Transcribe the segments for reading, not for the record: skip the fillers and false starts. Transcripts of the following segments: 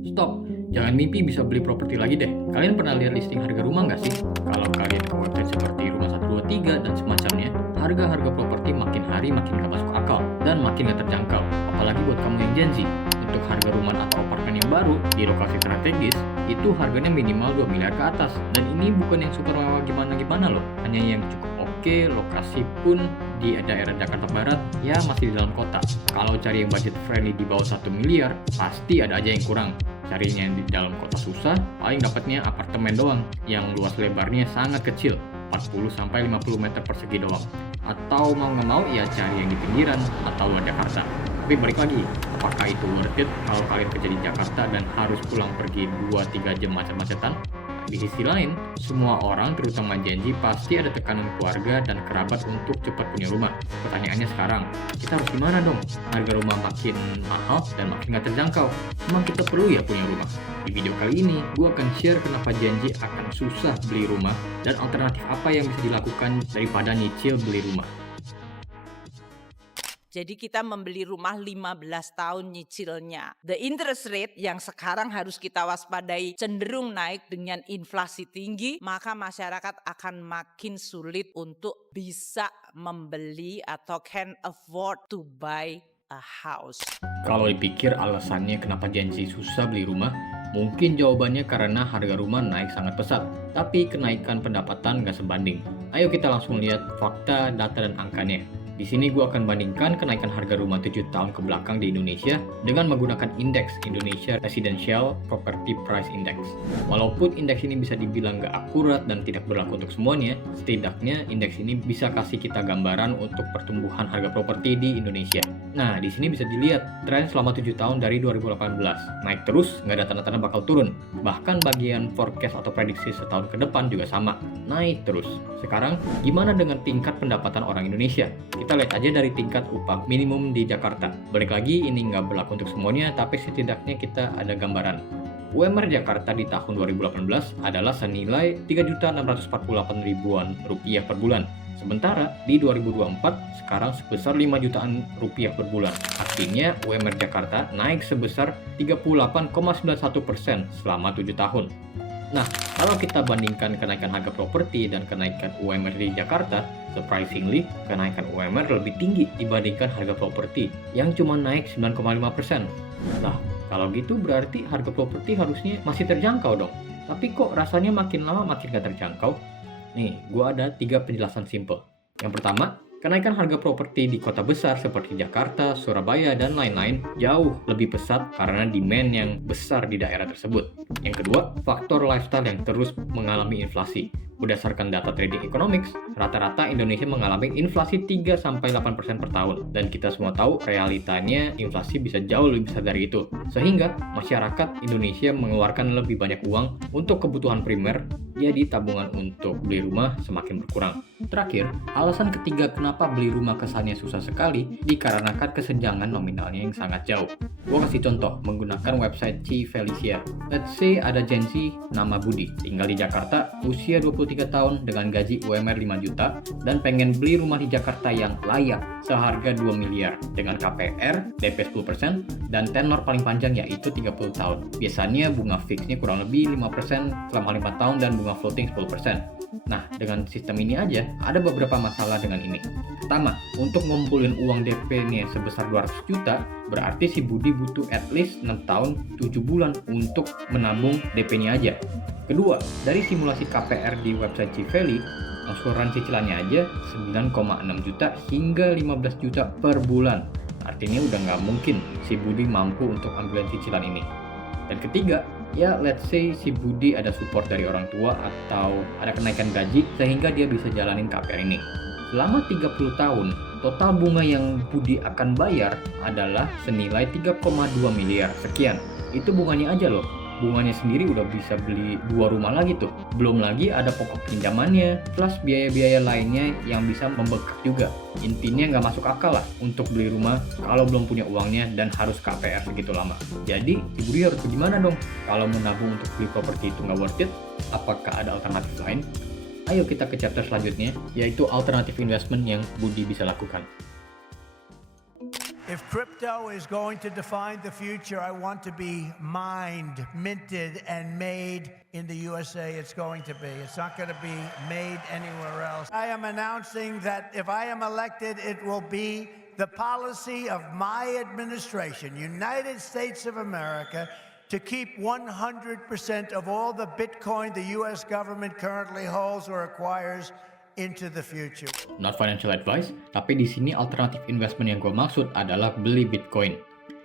Stop, jangan mimpi bisa beli properti lagi deh. Kalian pernah lihat listing harga rumah nggak sih? Kalau kalian ke website seperti Rumah 123 dan semacamnya, harga-harga properti makin hari makin gak masuk akal dan makin gak terjangkau. Apalagi buat kamu yang Gen Z. Untuk harga rumah atau apartemen yang baru di lokasi strategis, itu harganya minimal 2 miliar ke atas. Dan ini bukan yang super mewah gimana-gimana loh, hanya yang cukup oke, lokasi pun di daerah Jakarta Barat, ya masih di dalam kota. Kalau cari yang budget friendly di bawah 1 miliar, pasti ada aja yang kurang. Carinya yang di dalam kota susah, paling dapatnya apartemen doang, yang luas lebarnya sangat kecil, 40-50 meter persegi doang. Atau mau nggak mau ya cari yang di pinggiran atau luar Jakarta. Tapi balik lagi, apakah itu worth it kalau kalian kerja di Jakarta dan harus pulang pergi 2-3 jam macet-macetan? Di sisi lain, semua orang terutama Gen Z pasti ada tekanan keluarga dan kerabat untuk cepat punya rumah. Pertanyaannya sekarang, kita harus gimana dong? Harga rumah makin mahal dan makin gak terjangkau. Emang kita perlu ya punya rumah? Di video kali ini, gue akan share kenapa Gen Z akan susah beli rumah dan alternatif apa yang bisa dilakukan daripada nyicil beli rumah. Jadi kita membeli rumah 15 tahun nyicilnya. The interest rate yang sekarang harus kita waspadai cenderung naik dengan inflasi tinggi, maka masyarakat akan makin sulit untuk bisa membeli atau can afford to buy a house. Kalau dipikir alasannya kenapa Gen Z susah beli rumah, mungkin jawabannya karena harga rumah naik sangat pesat, tapi kenaikan pendapatan nggak sebanding. Ayo kita langsung lihat fakta, data, dan angkanya. Di sini gue akan bandingkan kenaikan harga rumah 7 tahun ke belakang di Indonesia dengan menggunakan indeks Indonesia Residential Property Price Index. Walaupun indeks ini bisa dibilang nggak akurat dan tidak berlaku untuk semuanya, setidaknya indeks ini bisa kasih kita gambaran untuk pertumbuhan harga properti di Indonesia. Nah, di sini bisa dilihat tren selama 7 tahun dari 2018. Naik terus, nggak ada tanda-tanda bakal turun. Bahkan bagian forecast atau prediksi setahun ke depan juga sama, naik terus. Sekarang, gimana dengan tingkat pendapatan orang Indonesia? Kita lihat aja dari tingkat upah minimum di Jakarta. Balik lagi, ini nggak berlaku untuk semuanya, tapi setidaknya kita ada gambaran. UMR Jakarta di tahun 2018 adalah senilai 3.648.000-an rupiah per bulan. Sementara di 2024 sekarang sebesar 5 jutaan rupiah per bulan. Artinya UMR Jakarta naik sebesar 38,91% selama 7 tahun. Nah, kalau kita bandingkan kenaikan harga properti dan kenaikan UMR di Jakarta, surprisingly, kenaikan UMR lebih tinggi dibandingkan harga properti yang cuma naik 9,5%. Nah, kalau gitu berarti harga properti harusnya masih terjangkau dong. Tapi kok rasanya makin lama makin gak terjangkau? Nih, gua ada 3 penjelasan simple. Yang pertama, kenaikan harga properti di kota besar seperti Jakarta, Surabaya, dan lain-lain jauh lebih pesat karena demand yang besar di daerah tersebut. Yang kedua, faktor lifestyle yang terus mengalami inflasi. Berdasarkan data Trading Economics, rata-rata Indonesia mengalami inflasi 3-8% per tahun. Dan kita semua tahu realitanya inflasi bisa jauh lebih besar dari itu. Sehingga masyarakat Indonesia mengeluarkan lebih banyak uang untuk kebutuhan primer, jadi tabungan untuk beli rumah semakin berkurang. Terakhir, alasan ketiga kenapa beli rumah kesannya susah sekali dikarenakan kesenjangan nominalnya yang sangat jauh. Gua kasih contoh menggunakan website Civelicia. Let's say ada Gen Z nama Budi, tinggal di Jakarta, usia 23 tahun dengan gaji UMR 5 juta dan pengen beli rumah di Jakarta yang layak seharga 2 miliar dengan KPR, DP 10% dan tenor paling panjang yaitu 30 tahun. Biasanya bunga fixnya kurang lebih 5% selama 5 tahun dan bunga floating 10%. Nah, dengan sistem ini aja, ada beberapa masalah dengan ini. Pertama, untuk ngumpulin uang DP-nya sebesar 200 juta, berarti si Budi butuh at least 6 tahun 7 bulan untuk menabung DP-nya aja. Kedua, dari simulasi KPR di website Civeli, angsuran cicilannya aja 9,6 juta hingga 15 juta per bulan. Artinya udah nggak mungkin si Budi mampu untuk ambil cicilan ini. Dan ketiga, ya let's say si Budi ada support dari orang tua atau ada kenaikan gaji sehingga dia bisa jalanin KPR ini. Selama 30 tahun, total bunga yang Budi akan bayar adalah senilai 3,2 miliar sekian. Itu bunganya aja loh. Bunganya sendiri udah bisa beli 2 rumah lagi tuh. Belum lagi ada pokok pinjamannya, plus biaya-biaya lainnya yang bisa membengkak juga. Intinya nggak masuk akal lah untuk beli rumah kalau belum punya uangnya dan harus KPR segitu lama. Jadi, si Budi harus bagaimana dong? Kalau mau nabung untuk beli properti itu nggak worth it, apakah ada alternatif lain? Ayo kita ke chapter selanjutnya, yaitu alternatif investment yang Budi bisa lakukan. If crypto is going to define the future, I want to be mined, minted, and made in the USA. It's going to be. It's not going to be made anywhere else. I am announcing that if I am elected, it will be the policy of my administration, United States of America, to keep 100% of all the Bitcoin the US government currently holds or acquires into the future. Not financial advice, tapi di sini alternatif investment yang gue maksud adalah beli Bitcoin.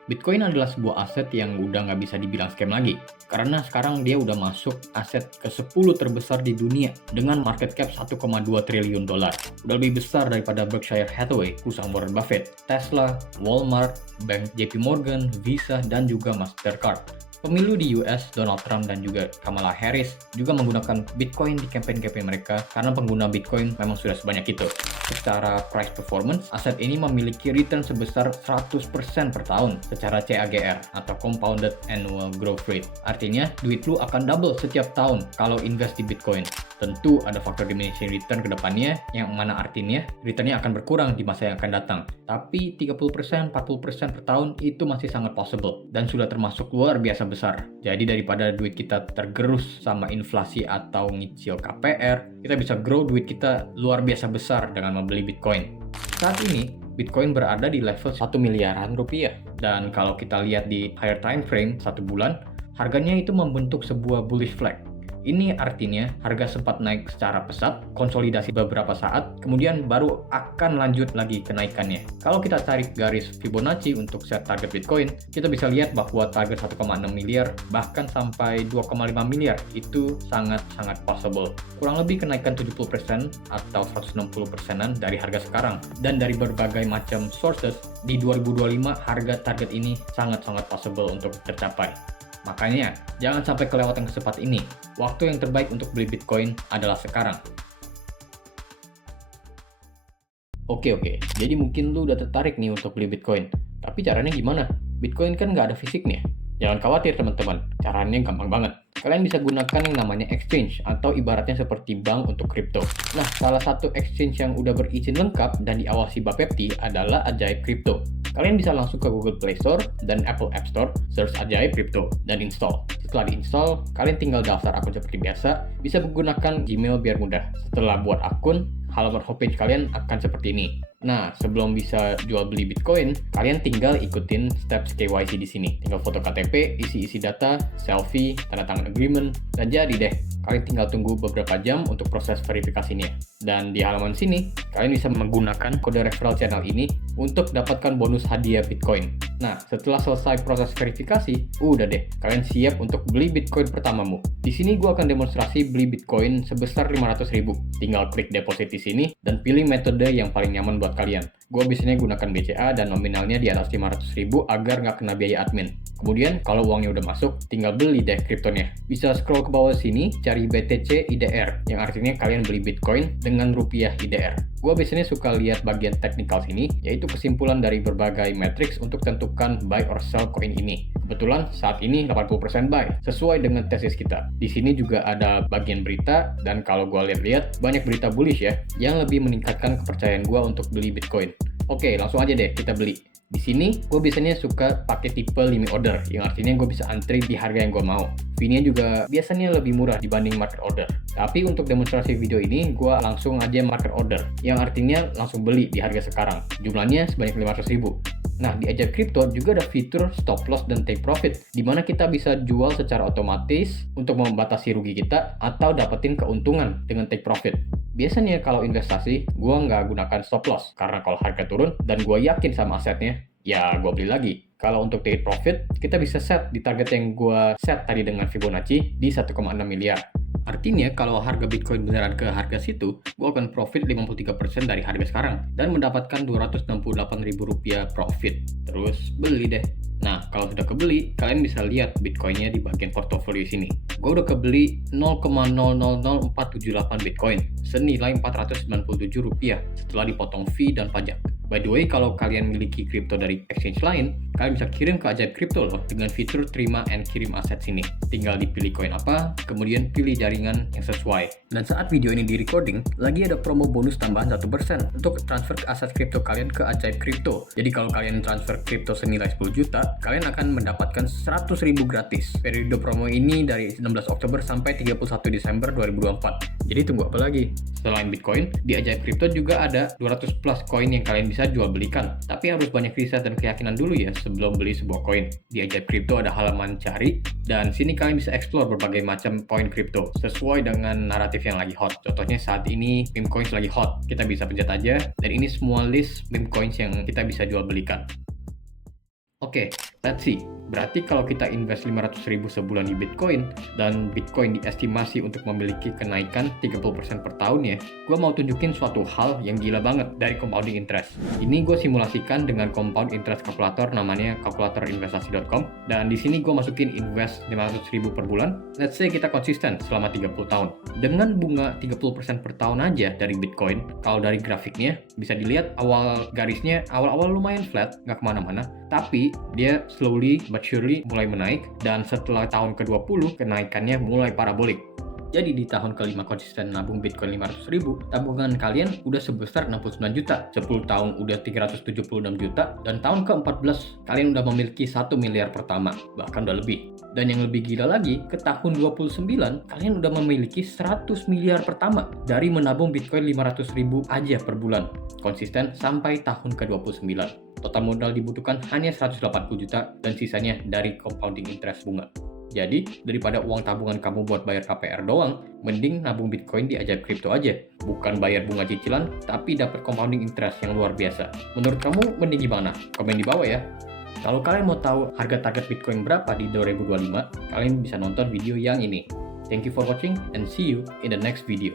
Bitcoin adalah sebuah aset yang udah nggak bisa dibilang scam lagi, karena sekarang dia udah masuk aset ke-10 terbesar di dunia dengan market cap 1,2 triliun dolar. Udah lebih besar daripada Berkshire Hathaway, perusahaan Warren Buffett, Tesla, Walmart, Bank JP Morgan, Visa, dan juga Mastercard. Pemilu di US, Donald Trump dan juga Kamala Harris juga menggunakan Bitcoin di campaign-campaign mereka karena pengguna Bitcoin memang sudah sebanyak itu. Secara price performance, aset ini memiliki return sebesar 100% per tahun secara CAGR atau Compounded Annual Growth Rate. Artinya, duit lu akan double setiap tahun kalau invest di Bitcoin. Tentu ada faktor diminishing return ke depannya, yang mana artinya returnnya akan berkurang di masa yang akan datang. Tapi 30%, 40% per tahun itu masih sangat possible dan sudah termasuk luar biasa besar. Jadi daripada duit kita tergerus sama inflasi atau nyicil KPR, kita bisa grow duit kita luar biasa besar dengan membeli Bitcoin. Saat ini, Bitcoin berada di level 1 miliaran rupiah. Dan kalau kita lihat di higher time frame, 1 bulan, harganya itu membentuk sebuah bullish flag. Ini artinya harga sempat naik secara pesat, konsolidasi beberapa saat, kemudian baru akan lanjut lagi kenaikannya. Kalau kita tarik garis Fibonacci untuk set target Bitcoin, kita bisa lihat bahwa target 1,6 miliar bahkan sampai 2,5 miliar itu sangat-sangat possible. Kurang lebih kenaikan 70% atau 160%-an dari harga sekarang. Dan dari berbagai macam sources, di 2025 harga target ini sangat-sangat possible untuk tercapai. Makanya, jangan sampai kelewatan kesempatan ini. Waktu yang terbaik untuk beli Bitcoin adalah sekarang. Oke, jadi mungkin lu udah tertarik nih untuk beli Bitcoin. Tapi caranya gimana? Bitcoin kan nggak ada fisiknya. Jangan khawatir teman-teman, caranya gampang banget. Kalian bisa gunakan yang namanya exchange atau ibaratnya seperti bank untuk kripto. Nah, salah satu exchange yang udah berizin lengkap dan diawasi Bapepti adalah Ajaib Crypto. Kalian bisa langsung ke Google Play Store dan Apple App Store, search Ajaib Crypto, dan install. Setelah diinstal, kalian tinggal daftar akun seperti biasa, bisa menggunakan Gmail biar mudah. Setelah buat akun, halaman homepage kalian akan seperti ini. Nah, sebelum bisa jual beli Bitcoin, kalian tinggal ikutin steps KYC di sini. Tinggal foto KTP, isi data, selfie, tanda tangan agreement, dan jadi deh. Kalian tinggal tunggu beberapa jam untuk proses verifikasinya. Dan di halaman sini, kalian bisa menggunakan kode referral channel ini untuk dapatkan bonus hadiah Bitcoin. Nah, setelah selesai proses verifikasi, udah deh, kalian siap untuk beli Bitcoin pertamamu. Di sini gue akan demonstrasi beli Bitcoin sebesar 500.000. Tinggal klik deposit di sini dan pilih metode yang paling nyaman buat kalian. Gue biasanya gunakan BCA dan nominalnya di atas 500.000 agar nggak kena biaya admin. Kemudian kalau uangnya udah masuk, tinggal beli deh kriptonya. Bisa scroll ke bawah sini, cari BTC IDR, yang artinya kalian beli Bitcoin dengan rupiah IDR. Gue biasanya suka lihat bagian technical sini, yaitu kesimpulan dari berbagai matrix untuk tentukan buy or sell koin ini. Kebetulan saat ini 80% buy, sesuai dengan tesis kita. Di sini juga ada bagian berita, dan kalau gue lihat-lihat, banyak berita bullish ya, yang lebih meningkatkan kepercayaan gue untuk beli Bitcoin. Oke, langsung aja deh kita beli. Di sini, gue biasanya suka pakai tipe limit order, yang artinya gue bisa antri di harga yang gue mau. Fee-nya juga biasanya lebih murah dibanding market order. Tapi untuk demonstrasi video ini, gue langsung aja market order, yang artinya langsung beli di harga sekarang. Jumlahnya sebanyak 500.000. Nah, di Ajaib Crypto juga ada fitur stop loss dan take profit, di mana kita bisa jual secara otomatis untuk membatasi rugi kita atau dapetin keuntungan dengan take profit. Biasanya kalau investasi, gue nggak gunakan stop loss, karena kalau harga turun dan gue yakin sama asetnya, ya gue beli lagi. Kalau untuk take profit, kita bisa set di target yang gue set tadi dengan Fibonacci di 1,6 miliar. Artinya kalau harga Bitcoin beneran ke harga situ, gue akan profit 53% dari harga sekarang dan mendapatkan Rp268.000 profit. Terus beli deh. Nah, kalau sudah kebeli, kalian bisa lihat Bitcoinnya di bagian portofolio sini. Gue udah kebeli 0,000478 Bitcoin senilai Rp497 setelah dipotong fee dan pajak. By the way, kalau kalian miliki kripto dari exchange lain, kalian bisa kirim ke Ajaib Kripto loh dengan fitur terima and kirim aset sini. Tinggal dipilih koin apa, kemudian pilih jaringan yang sesuai. Dan saat video ini di recording, lagi ada promo bonus tambahan 1% untuk transfer ke aset kripto kalian ke Ajaib Kripto. Jadi kalau kalian transfer kripto senilai 10 juta, kalian akan mendapatkan 100.000 gratis. Periode promo ini dari 16 Oktober sampai 31 Desember 2024. Jadi tunggu apa lagi? Selain Bitcoin, di Ajaib Kripto juga ada 200 plus koin yang kalian bisa jual belikan. Tapi harus banyak riset dan keyakinan dulu ya sebelum beli sebuah koin. Di Ajaib Kripto ada halaman cari, dan sini kalian bisa explore berbagai macam koin kripto sesuai dengan naratif yang lagi hot. Contohnya saat ini meme coins lagi hot. Kita bisa pencet aja, dan ini semua list meme coins yang kita bisa jual belikan. Oke, let's see. Berarti kalau kita invest 500.000 sebulan di Bitcoin, dan Bitcoin diestimasi untuk memiliki kenaikan 30% per tahun ya, gue mau tunjukin suatu hal yang gila banget dari compounding interest. Ini gue simulasikan dengan compound interest calculator namanya kalkulatorinvestasi.com, dan di sini gue masukin invest 500.000 per bulan. Let's say kita konsisten selama 30 tahun. Dengan bunga 30% per tahun aja dari Bitcoin, kalau dari grafiknya bisa dilihat awal garisnya awal-awal lumayan flat, nggak kemana-mana, tapi dia slowly but surely mulai menaik, dan setelah tahun ke-20 kenaikannya mulai parabolik. Jadi di tahun ke-5 konsisten nabung Bitcoin 500.000, tabungan kalian udah sebesar 69 juta, 10 tahun udah 376 juta, dan tahun ke-14 kalian udah memiliki 1 miliar pertama, bahkan udah lebih. Dan yang lebih gila lagi, ke tahun 29 kalian udah memiliki 100 miliar pertama dari menabung Bitcoin 500.000 aja per bulan, konsisten sampai tahun ke-29. Total modal dibutuhkan hanya 180 juta dan sisanya dari compounding interest bunga. Jadi, daripada uang tabungan kamu buat bayar KPR doang, mending nabung Bitcoin di Ajaib Kripto aja. Bukan bayar bunga cicilan, tapi dapat compounding interest yang luar biasa. Menurut kamu mending gimana? Komen di bawah ya. Kalau kalian mau tahu harga target Bitcoin berapa di 2025, kalian bisa nonton video yang ini. Thank you for watching and see you in the next video.